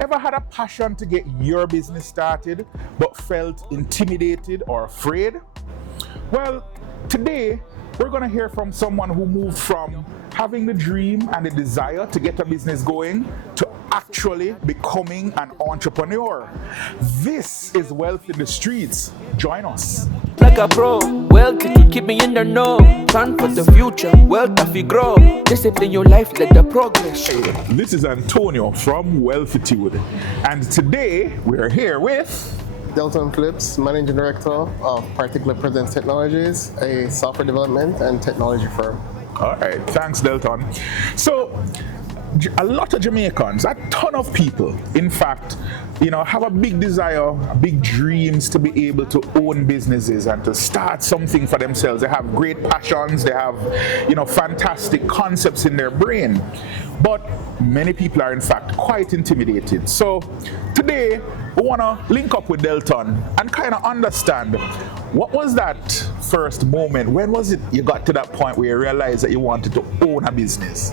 Ever had a passion to get your business started but felt intimidated or afraid? Well, today we're going to hear from someone who moved from having the dream and the desire to get a business going to actually becoming an entrepreneur. This is Wealth in the Streets. Join us. Like a pro, Wealthittude, keep me in the know. Plan for the future, wealth if you grow. Discipline your life, let the progress show. This is Antonio from Wealthittude, and today we're here with Delton Philips, Managing Director of Particular Presence Technologies, a software development and technology firm. All right, thanks, Delton. So, a lot of Jamaicans, a ton of people, in fact, have a big desire, big dreams to be able to own businesses and to start something for themselves. They have great passions, they have, fantastic concepts in their brain. But many people are, in fact, quite intimidated. So, today, we want to link up with Delton and kind of understand what was that first moment. When was it you got to that point where you realized that you wanted to own a business?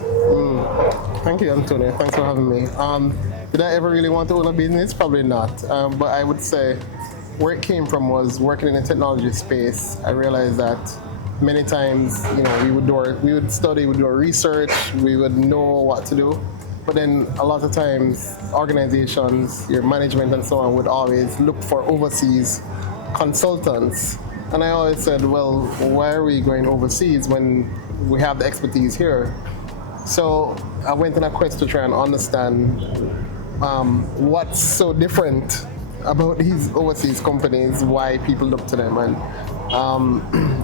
Thank you, Antonio. Thanks for having me. Did I ever really want to own a business? Probably not. But I would say where it came from was working in the technology space. I realized that many times, we would study, we would do our research, we would know what to do. But then a lot of times, organizations, your management and so on would always look for overseas consultants. And I always said, well, why are we going overseas when we have the expertise here? So I went on a quest to try and understand what's so different about these overseas companies, why people look to them. And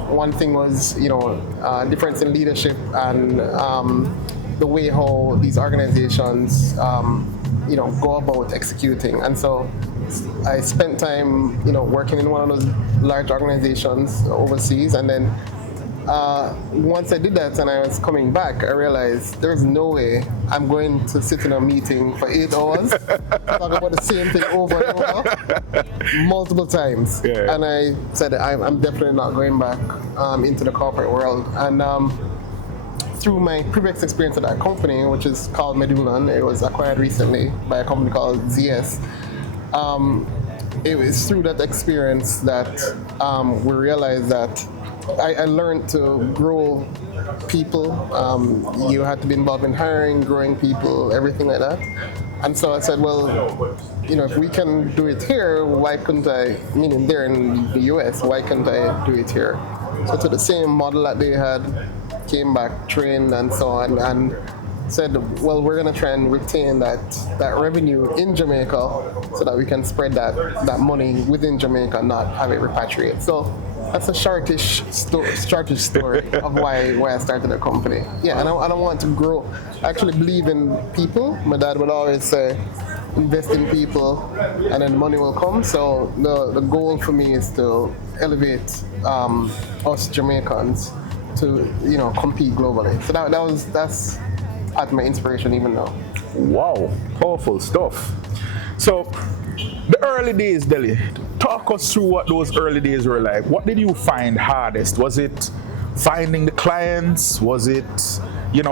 one thing was, difference in leadership and the way how these organizations, go about executing. And so I spent time, working in one of those large organizations overseas. And then once I did that and I was coming back, I realized there's no way I'm going to sit in a meeting for 8 hours, talk about the same thing over and over, multiple times. Yeah. And I said, I'm definitely not going back into the corporate world. And through my previous experience at that company, which is called Medulan, it was acquired recently by a company called ZS. It was through that experience that we realized that I learned to grow people. You had to be involved in hiring, growing people, everything like that. And so I said, well, if we can do it here, why couldn't I, meaning there in the US, why couldn't I do it here? So to the same model that they had, came back, trained and so on, and said, well, we're going to try and retain that revenue in Jamaica so that we can spread that money within Jamaica, not have it repatriate. So that's a shortish story of why I started the company. Yeah, and I don't want to grow. I actually believe in people. My dad would always say, invest in people and then money will come. So the goal for me is to elevate us Jamaicans to compete globally. So that's at my inspiration even now. Wow, powerful stuff. So, the early days, Delhi, talk us through what those early days were like. What did you find hardest? Was it finding the clients? Was it,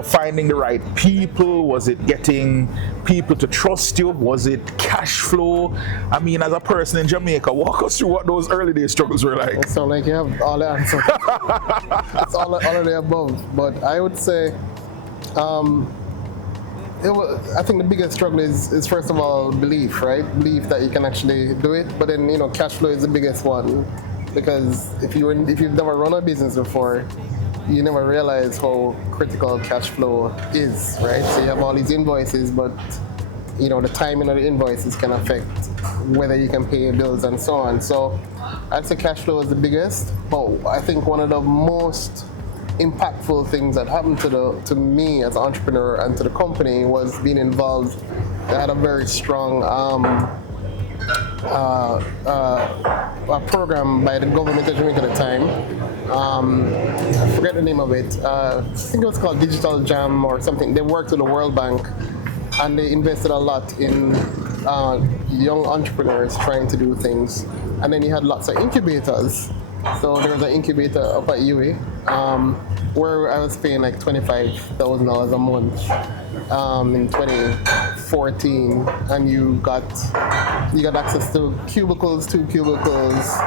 finding the right people? Was it getting people to trust you? Was it cash flow? I mean, as a person in Jamaica, walk us through what those early day struggles were like. It sounds like you have all the answers. It's all of the above. But I would say, I think the biggest struggle is first of all belief, right? Belief that you can actually do it. But then cash flow is the biggest one, because if you've never run a business before, you never realize how critical cash flow is, right? So you have all these invoices, but the timing of the invoices can affect whether you can pay your bills and so on. So I'd say cash flow is the biggest. But I think one of the most impactful things that happened to me as an entrepreneur and to the company was being involved. I had a very strong a program by the government of Jamaica at the time. I forget the name of it. I think it was called Digital Jam or something. They worked with the World Bank and they invested a lot in young entrepreneurs trying to do things. And then you had lots of incubators. So there was an incubator up at UWI where I was paying like $25,000 a month in 2014, and you got access to cubicles, 2 cubicles,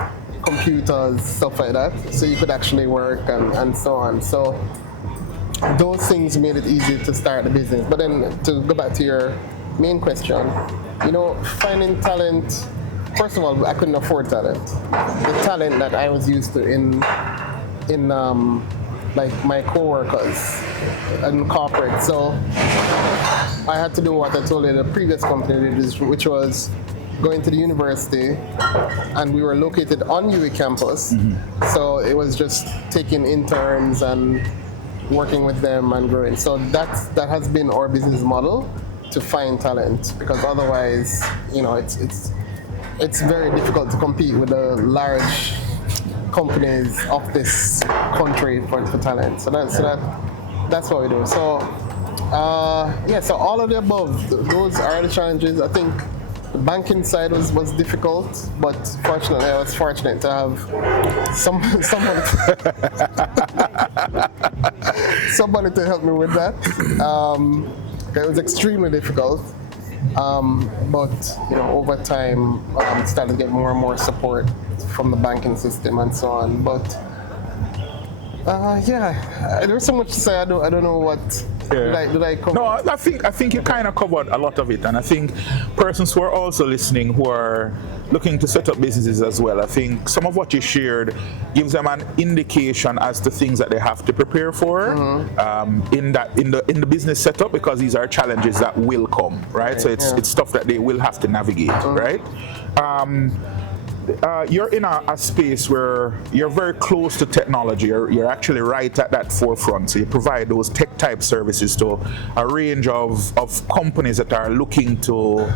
computers, stuff like that, so you could actually work and so on. So those things made it easy to start the business. But then to go back to your main question, finding talent. First of all, I couldn't afford talent. The talent that I was used to in like my coworkers and corporate. So I had to do what I told you the previous company did, which was going to the university, and we were located on UWI campus. So it was just taking interns and working with them and growing. So that has been our business model, to find talent, because otherwise, it's very difficult to compete with the large companies of this country for talent. So that's what we do. So so all of the above, those are the challenges. I think the banking side was difficult, but fortunately I was fortunate to have somebody to help me with that. It was extremely difficult. But over time, started to get more and more support from the banking system and so on. But there's so much to say. I don't know what. Yeah. Did I cover? No, I think you kind of covered a lot of it, and I think persons who are also listening, who are looking to set up businesses as well, I think some of what you shared gives them an indication as to things that they have to prepare for in the business setup, because these are challenges that will come, right? So it's stuff that they will have to navigate, right? You're in a space where you're very close to technology. You're actually right at that forefront. So you provide those tech type services to a range of companies that are looking to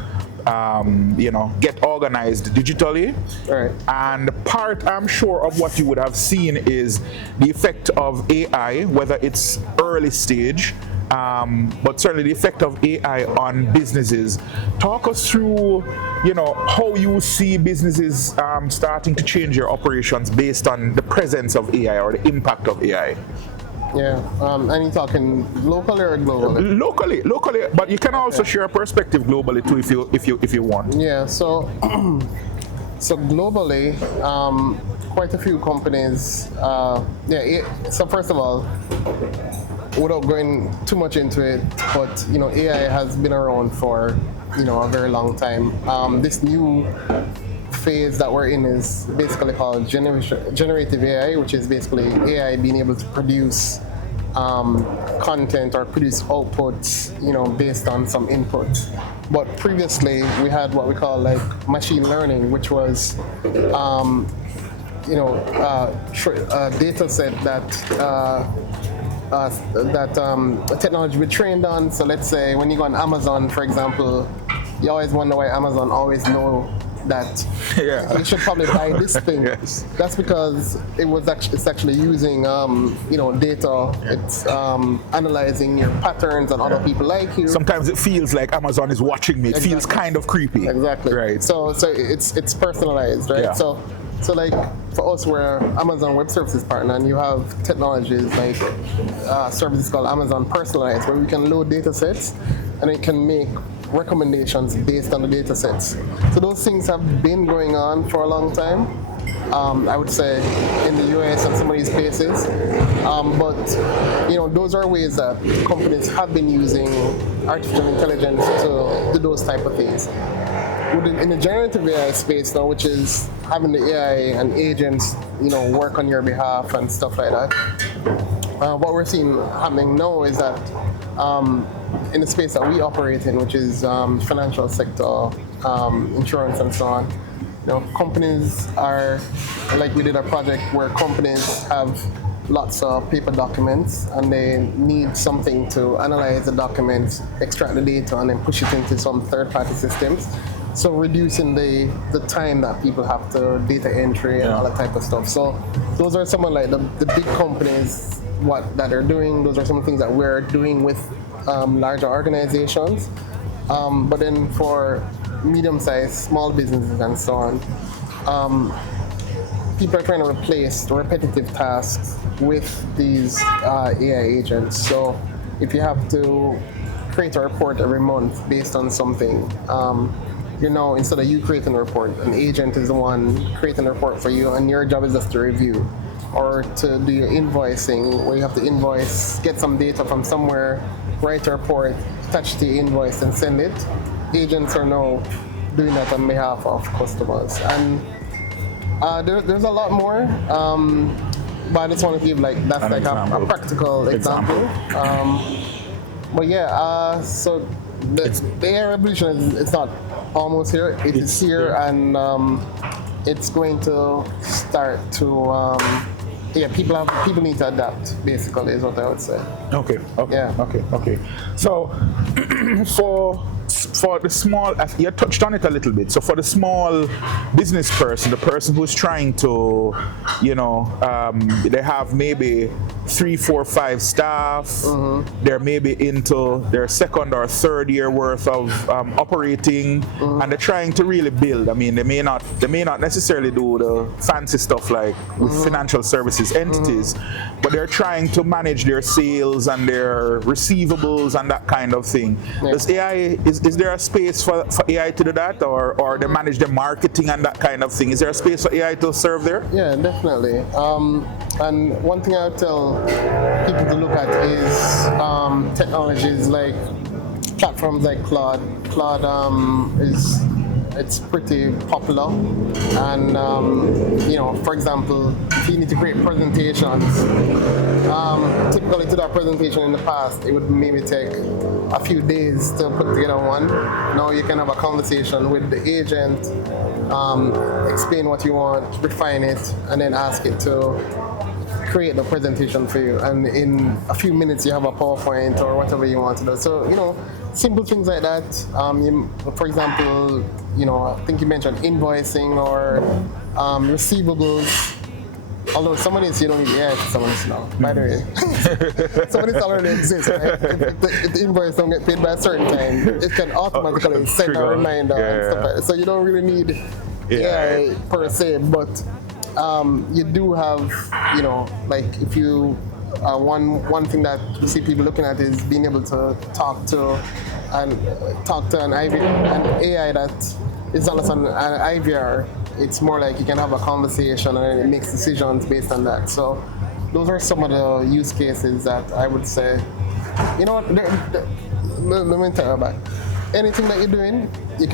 get organized digitally. Right. And part, I'm sure, of what you would have seen is the effect of AI, whether it's early stage, but certainly the effect of AI on businesses. Talk us through, how you see businesses starting to change your operations based on the presence of AI or the impact of AI. Yeah, and you talking locally or globally? Locally, but you can also share a perspective globally too, if you want. Yeah, so globally, quite a few companies. So first of all, without going too much into it, but AI has been around for a very long time. This new phase that we're in is basically called generative AI, which is basically AI being able to produce content or produce outputs, based on some input. But previously, we had what we call like machine learning, which was a data set that technology we trained on. So let's say when you go on Amazon, for example, you always wonder why Amazon always know that you should probably buy this thing. Yes. That's because it's actually using data. It's analyzing your patterns and other people like you. Sometimes it feels like Amazon is watching me. It feels kind of creepy. Exactly. Right. So it's personalized, right? Yeah. So like for us, we're Amazon Web Services partner, and you have technologies like services called Amazon Personalized, where we can load data sets and it can make recommendations based on the data sets. So those things have been going on for a long time. I would say in the US and some of these places. But those are ways that companies have been using artificial intelligence to do those type of things. In the generative AI space now, which is having the AI and agents, work on your behalf and stuff like that. What we're seeing happening now is that in the space that we operate in, which is financial sector, insurance and so on, companies are, like we did a project where companies have lots of paper documents and they need something to analyze the documents, extract the data, and then push it into some third-party systems. So reducing the time that people have to data entry and all that type of stuff. So those are some of like the big companies that are doing. Those are some things that we're doing with larger organizations. But then for medium-sized, small businesses and so on, people are trying to replace the repetitive tasks with these AI agents. So if you have to create a report every month based on something. Instead of you creating a report, an agent is the one creating a report for you, and your job is just to review. Or to do your invoicing, where you have to invoice, get some data from somewhere, write a report, attach the invoice, and send it. Agents are now doing that on behalf of customers. And there's a lot more, but I just want to give a practical example. But yeah, so the AI revolution it's not almost here. It is here, and it's going to start to. People need to adapt. Basically, is what I would say. Okay. So, for the small, you touched on it a little bit. So for the small business person, the person who's trying to, they have maybe 3, 4, 5 staff. Mm-hmm. They're maybe into their second or third year worth of operating, mm-hmm. and they're trying to really build. I mean, they may not necessarily do the fancy stuff like with mm-hmm. financial services entities, mm-hmm. but they're trying to manage their sales and their receivables and that kind of thing. Yeah. Does AI is there a space for AI to do that, or they manage their marketing and that kind of thing? Is there a space for AI to serve there? Yeah, definitely. And one thing I would tell people to look at is technologies like platforms like Claude. Claude it's pretty popular, and for example, if you need to create presentations, typically to that presentation in the past, it would maybe take a few days to put together one. Now you can have a conversation with the agent, explain what you want, refine it, and then ask it to create the presentation for you. And in a few minutes, you have a PowerPoint or whatever you want to do. So, simple things like that. For example, I think you mentioned invoicing or receivables. Although some of this you don't need AI for some of this now. By the way, some of this already exists, right? If the invoice don't get paid by a certain time, it can automatically send a reminder and stuff like that. So you don't really need AI per se, but you do have, if you one thing that we see people looking at is being able to talk to an AI that is not an IVR. It's more like you can have a conversation and it makes decisions based on that. So those are some of the use cases that I would say, let me tell you back. Anything that you're doing, you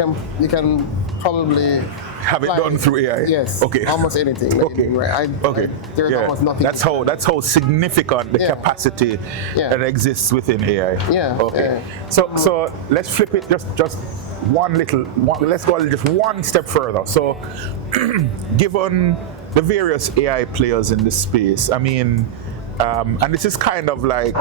can probably have it done through AI. Yes. Okay. Almost anything. Okay. Right. There's almost nothing. That's how significant the capacity that exists within AI. Yeah. Okay. Yeah. So let's flip it just let's go just one step further. So given the various AI players in this space, I mean, and this is kind of like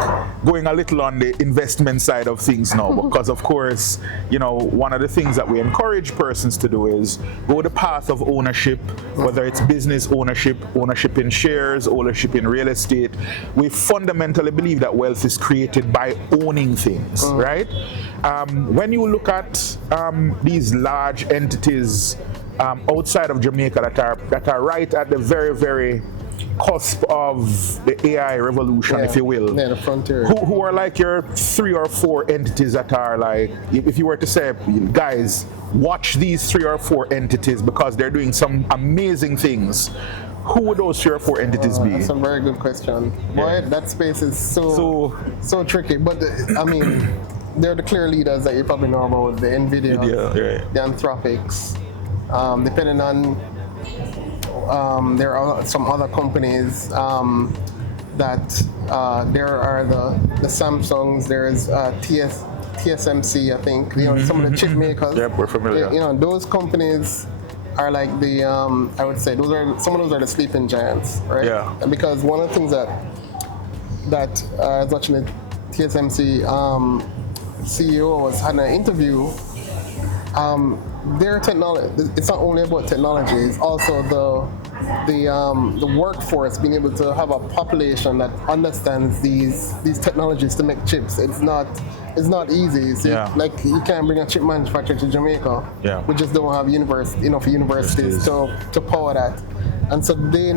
going a little on the investment side of things now, because of course, one of the things that we encourage persons to do is go the path of ownership, whether it's business ownership, ownership in shares, ownership in real estate. We fundamentally believe that wealth is created by owning things, right? When you look at these large entities outside of Jamaica that are right at the very, very cusp of the AI revolution, if you will. Yeah, the frontier. Who are like your 3 or 4 entities that are like, if you were to say, guys, watch these 3 or 4 entities because they're doing some amazing things, who would those 3 or 4 entities be? That's a very good question. Boy, that space is so tricky. But I mean, they're the clear leaders that you probably know about, the NVIDIA, the Anthropics. Depending on there are some other companies that there are the Samsungs. There's TSMC, I think. Some of the chip makers. Yep, we're familiar. Those companies are like the I would say some of those are the sleeping giants, right? Yeah. Because one of the things that I was watching the TSMC CEO had an interview. Their technology, it's not only about technology, it's also the workforce being able to have a population that understands these technologies to make chips. It's not easy. See, like you can't bring a chip manufacturer to Jamaica. Yeah. We just don't have enough universities to power that. And so they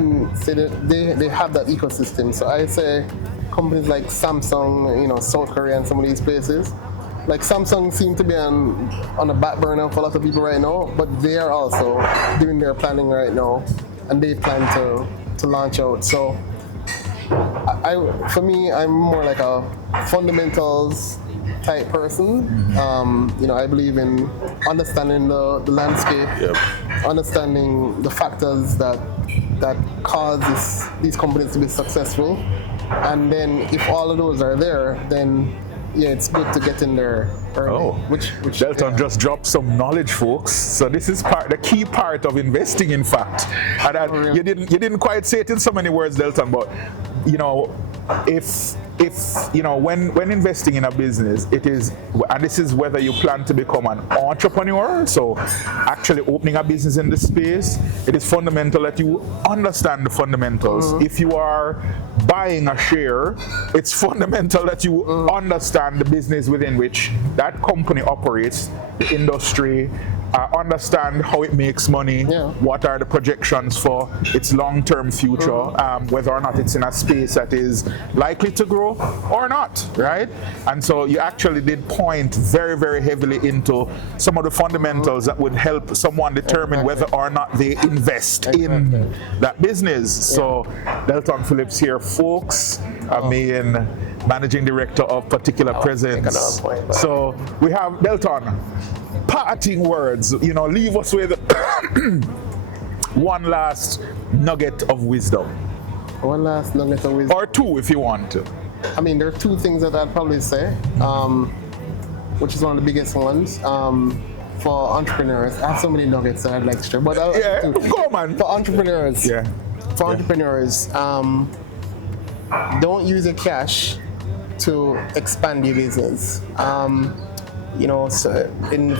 have that ecosystem. So I say companies like Samsung, South Korea and some of these places, like Samsung seem to be on the back burner for a lot of people right now, but they are also doing their planning right now, and they plan to launch out. So, for me, I'm more like a fundamentals type person. I believe in understanding the landscape, understanding the factors that cause these companies to be successful, and then if all of those are there, then it's good to get in there early. Which Delton just dropped some knowledge, folks. So this is the key part of investing, in fact. And you didn't quite say it in so many words, Delton, but if when investing in a business, it is, and this is whether you plan to become an entrepreneur, so actually opening a business in the space, it is fundamental that you understand the fundamentals. If you are buying a share, it's fundamental that you understand the business within which that company operates, the industry, understand how it makes money, what are the projections for its long-term future, whether or not it's in a space that is likely to grow or not, right? And so you actually did point very, very heavily into some of the fundamentals that would help someone determine whether or not they invest in that business. So Delton Philips here, folks, managing director of Particular Presence. So we have Delton. Parting words, leave us with one last nugget of wisdom. One last nugget of wisdom. Or two, if you want to. I mean, there are two things that I'd probably say, which is one of the biggest ones. For entrepreneurs, I have so many nuggets that I'd like to share. But go man. For entrepreneurs, don't use your cash to expand your business.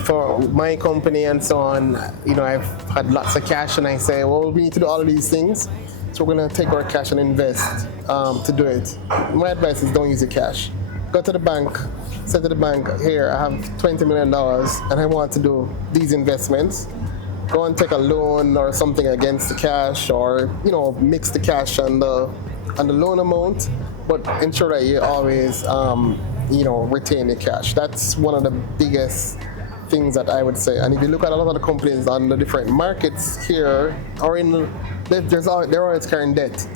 For my company and so on, I've had lots of cash, and I say, well, we need to do all of these things, so we're going to take our cash and invest to do it. My advice is don't use the cash. Go to the bank, say to the bank, here, I have $20 million, and I want to do these investments. Go and take a loan or something against the cash, or mix the cash and the loan amount, but ensure that you always retain the cash. That's one of the biggest things that I would say. And if you look at a lot of the companies on the different markets here, or they're always carrying debt,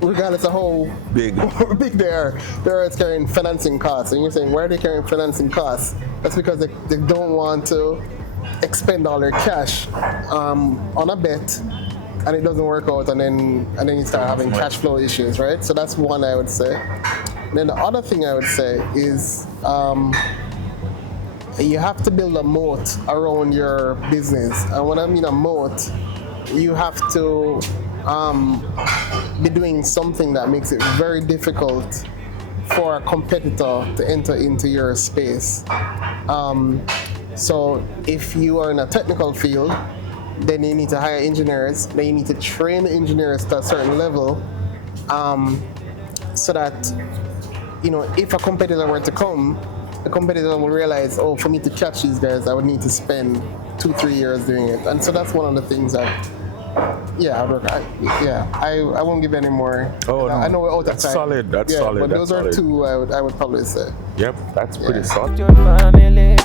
regardless of how big they are. They're always carrying financing costs, and you're saying, why are they carrying financing costs? That's because they don't want to expend all their cash on a bet, and it doesn't work out, and then you start having cash flow issues, right? So that's one I would say. And then the other thing I would say is you have to build a moat around your business. And when I mean a moat, you have to be doing something that makes it very difficult for a competitor to enter into your space. So if you are in a technical field, then you need to hire engineers, then you need to train the engineers to a certain level, so that if a competitor were to come, the competitor will realize, for me to catch these guys, I would need to spend 2-3 years doing it. And so that's one of the things that, I won't give any more. I know we're out of time. That's solid. That's solid. But those are two I would probably say. Yep, that's pretty solid. Your family.